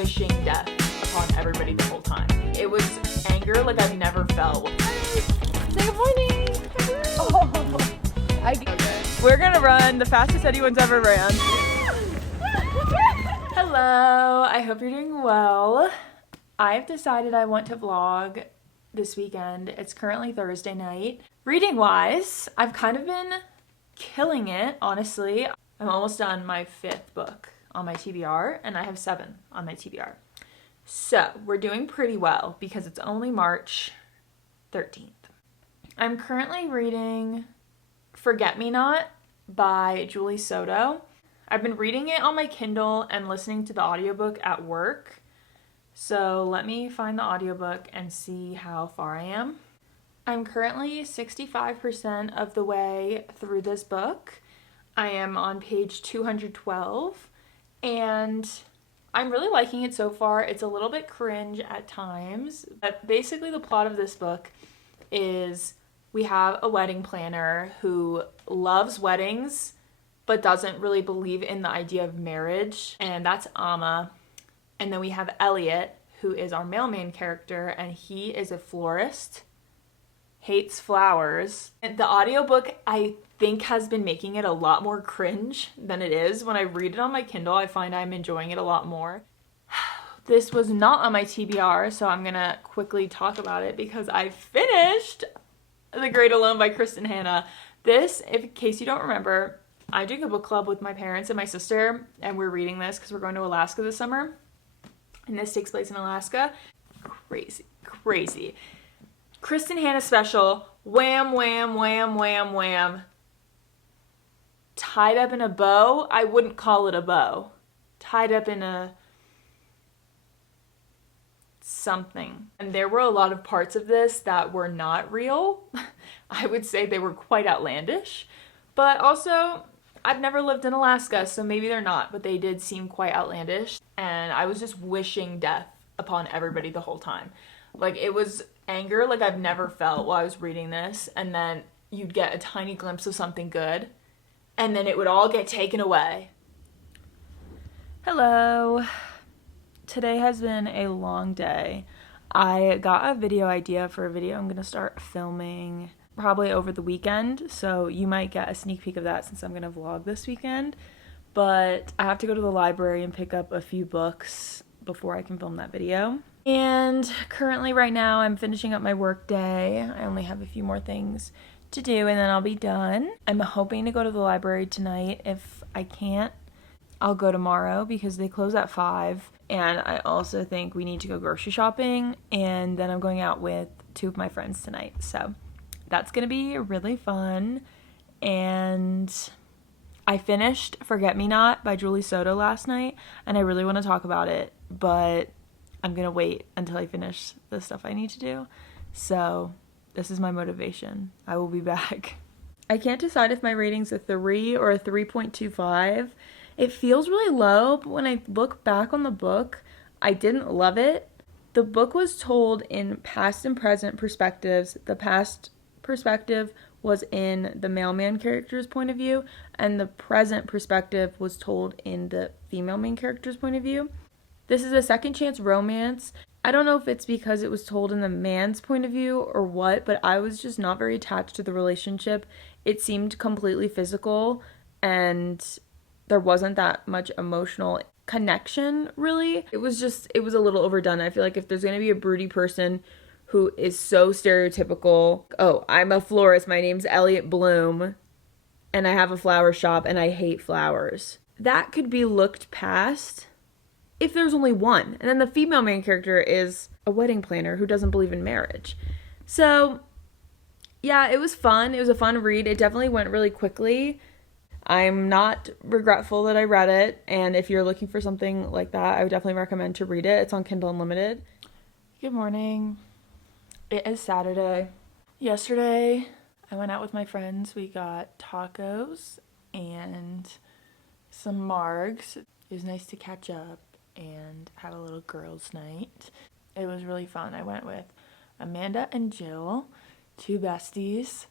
wishing death upon everybody the whole time. It was anger like I've never felt. Say good morning. Okay. We're gonna run the fastest anyone's ever ran. Hello, I hope you're doing well. I've decided I want to vlog this weekend. It's currently Thursday night. Reading wise, I've kind of been killing it, honestly. I'm almost done my 5th book on my TBR, and I have 7 on my TBR. So we're doing pretty well because it's only March 13th. I'm currently reading Forget Me Not by Julie Soto. I've been reading it on my Kindle and listening to the audiobook at work. So let me find the audiobook and see how far I am. I'm currently 65% of the way through this book. I am on page 212 and I'm really liking it so far. It's a little bit cringe at times, but basically the plot of this book is we have a wedding planner who loves weddings but doesn't really believe in the idea of marriage, and that's Amma. And then we have Elliot, who is our mailman character, and he is a florist, hates flowers. And the audiobook, I think, has been making it a lot more cringe than it is. When I read it on my Kindle, I find I'm enjoying it a lot more. This was not on my TBR, so I'm gonna quickly talk about it because I finished The Great Alone by Kristen Hanna. This, in case you don't remember, I did a book club with my parents and my sister, and we're reading this because we're going to Alaska this summer. And this takes place in Alaska. Crazy. Kristen Hanna special. Wham, wham, wham, wham, wham. Tied up in a bow? I wouldn't call it a bow. Tied up in a something. And there were a lot of parts of this that were not real. I would say they were quite outlandish. But also, I've never lived in Alaska, so maybe they're not, but they did seem quite outlandish. And I was just wishing death upon everybody the whole time. Like, it was anger like I've never felt while I was reading this, and then you'd get a tiny glimpse of something good, and then it would all get taken away. Hello. Today has been a long day. I got a video idea for a video I'm gonna start filming probably over the weekend, so you might get a sneak peek of that since I'm gonna vlog this weekend. But I have to go to the library and pick up a few books before I can film that video. And currently right now I'm finishing up my work day. I only have a few more things to do and then I'll be done. I'm hoping to go to the library tonight. If I can't, I'll go tomorrow because they close at 5. And I also think we need to go grocery shopping, and then I'm going out with 2 of my friends tonight. So that's gonna be really fun. And I finished Forget Me Not by Julie Soto last night, and I really want to talk about it, but I'm gonna wait until I finish the stuff I need to do. So this is my motivation. I will be back. I can't decide if my rating's a 3 or a 3.25. It feels really low, but when I look back on the book, I didn't love it. The book was told in past and present perspectives. The past perspective was in the mailman character's point of view, and the present perspective was told in the female main character's point of view. This is a second chance romance. I don't know if it's because it was told in the man's point of view or what, but I was just not very attached to the relationship. It seemed completely physical, and there wasn't that much emotional connection, really. It was a little overdone. I feel like if there's going to be a broody person who is so stereotypical, oh, I'm a florist, my name's Elliot Bloom, and I have a flower shop, and I hate flowers, that could be looked past if there's only one. And then the female main character is a wedding planner who doesn't believe in marriage. So, yeah, it was fun. It was a fun read. It definitely went really quickly. I'm not regretful that I read it, and if you're looking for something like that, I would definitely recommend to read it. It's on Kindle Unlimited. Good morning. It is Saturday. Yesterday, I went out with my friends. We got tacos and some margs. It was nice to catch up and have a little girls' night. It was really fun. I went with Amanda and Jill, 2 besties.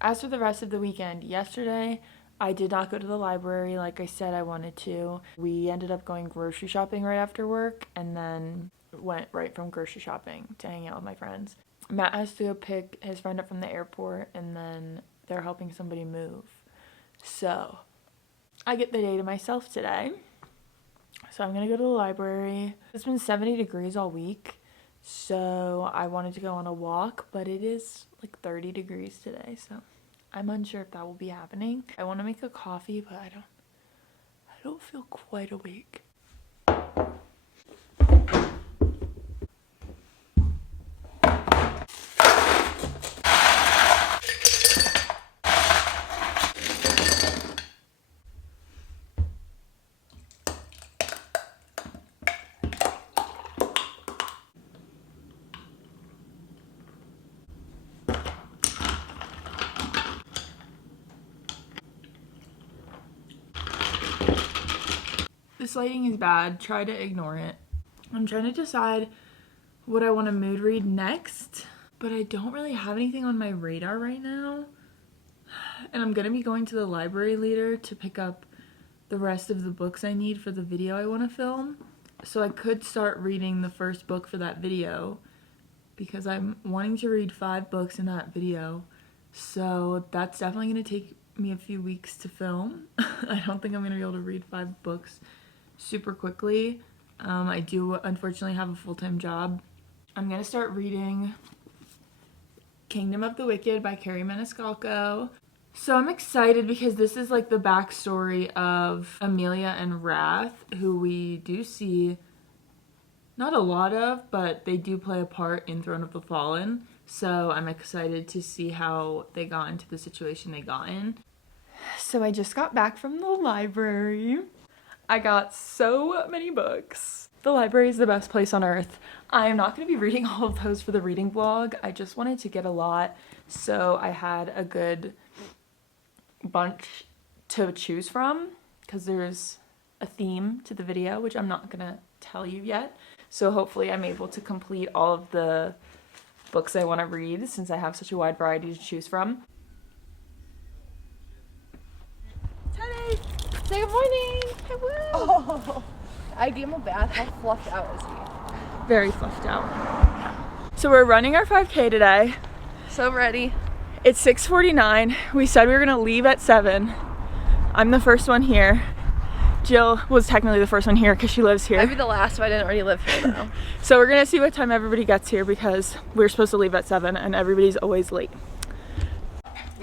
As for the rest of the weekend, yesterday I did not go to the library like I said I wanted to. We ended up going grocery shopping right after work and then went right from grocery shopping to hang out with my friends. Matt has to go pick his friend up from the airport and then they're helping somebody move. So I get the day to myself today. So I'm gonna go to the library. It's been 70 degrees all week, so I wanted to go on a walk, but it is like 30 degrees today, so I'm unsure if that will be happening. I want to make a coffee, but I don't feel quite awake. This lighting is bad. Try to ignore it. I'm trying to decide what I want to mood read next, but I don't really have anything on my radar right now. And I'm going to be going to the library later to pick up the rest of the books I need for the video I want to film. So I could start reading the first book for that video because I'm wanting to read 5 books in that video. So that's definitely going to take me a few weeks to film. I don't think I'm going to be able to read 5 books super quickly. I do unfortunately have a full-time job. I'm gonna start reading Kingdom of the Wicked by Carrie Maniscalco. So I'm excited because this is like the backstory of Amelia and Wrath, who we do see not a lot of, but they do play a part in Throne of the Fallen. So I'm excited to see how they got into the situation they got in. So I just got back from the library. I got so many books. The library is the best place on earth. I am not going to be reading all of those for the reading vlog. I just wanted to get a lot, so I had a good bunch to choose from because there's a theme to the video, which I'm not going to tell you yet. So hopefully I'm able to complete all of the books I want to read since I have such a wide variety to choose from. Teddy, say good morning. Oh, I gave him a bath. How fluffed out is he? Very fluffed out. So we're running our 5K today. So ready. It's 6:49. We said we were gonna leave at 7. I'm the first one here. Jill was technically the first one here because she lives here. I'd be the last if I didn't already live here though. So we're gonna see what time everybody gets here because we're supposed to leave at 7 and everybody's always late.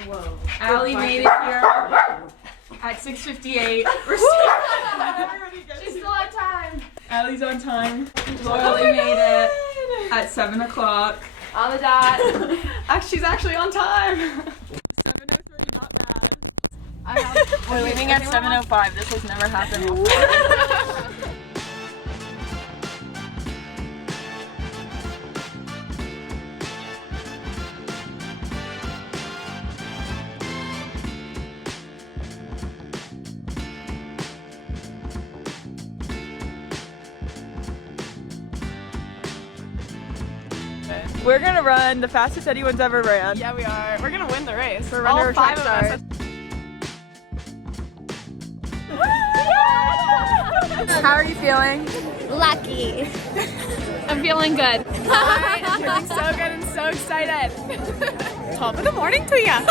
Whoa. Allie made it here at 6:58. We're still She's still on time. Allie's on time. Lily made it at 7 o'clock. On the dot. She's actually on time. 7:03, not bad. We're leaving at 7:05. This has never happened before. We're gonna run the fastest anyone's ever ran. Yeah, we are. We're gonna win the race. We're running our track stars. How are you feeling? Lucky. I'm feeling good. Alright, I'm feeling so good and so excited. Top of the morning to ya.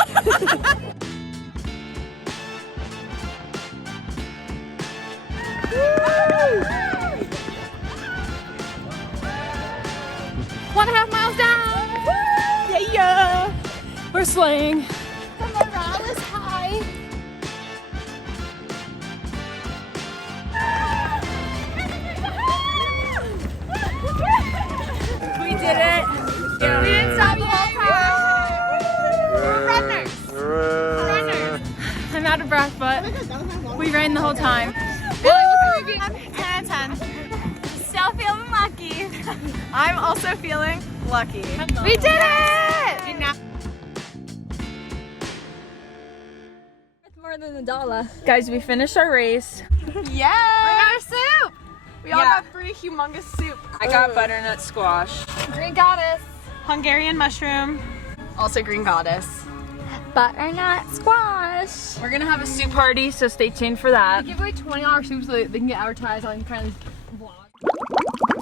One and a half miles down. Yeah, we're slaying. The morale is high. We did it. We didn't stop the whole time. We're runners. Runners. I'm out of breath, but we ran the whole time. 10 out of 10. Still feeling lucky. I'm also feeling lucky. We did it! It's more than $1. Guys, we finished our race. Yeah! We got our soup. We all got 3 humongous soup. I got butternut squash. Green goddess. Hungarian mushroom. Also green goddess. Butternut squash. us. We're gonna have a soup party, so stay tuned for that. Give away $20 soup so they can get advertised on kind of vlog.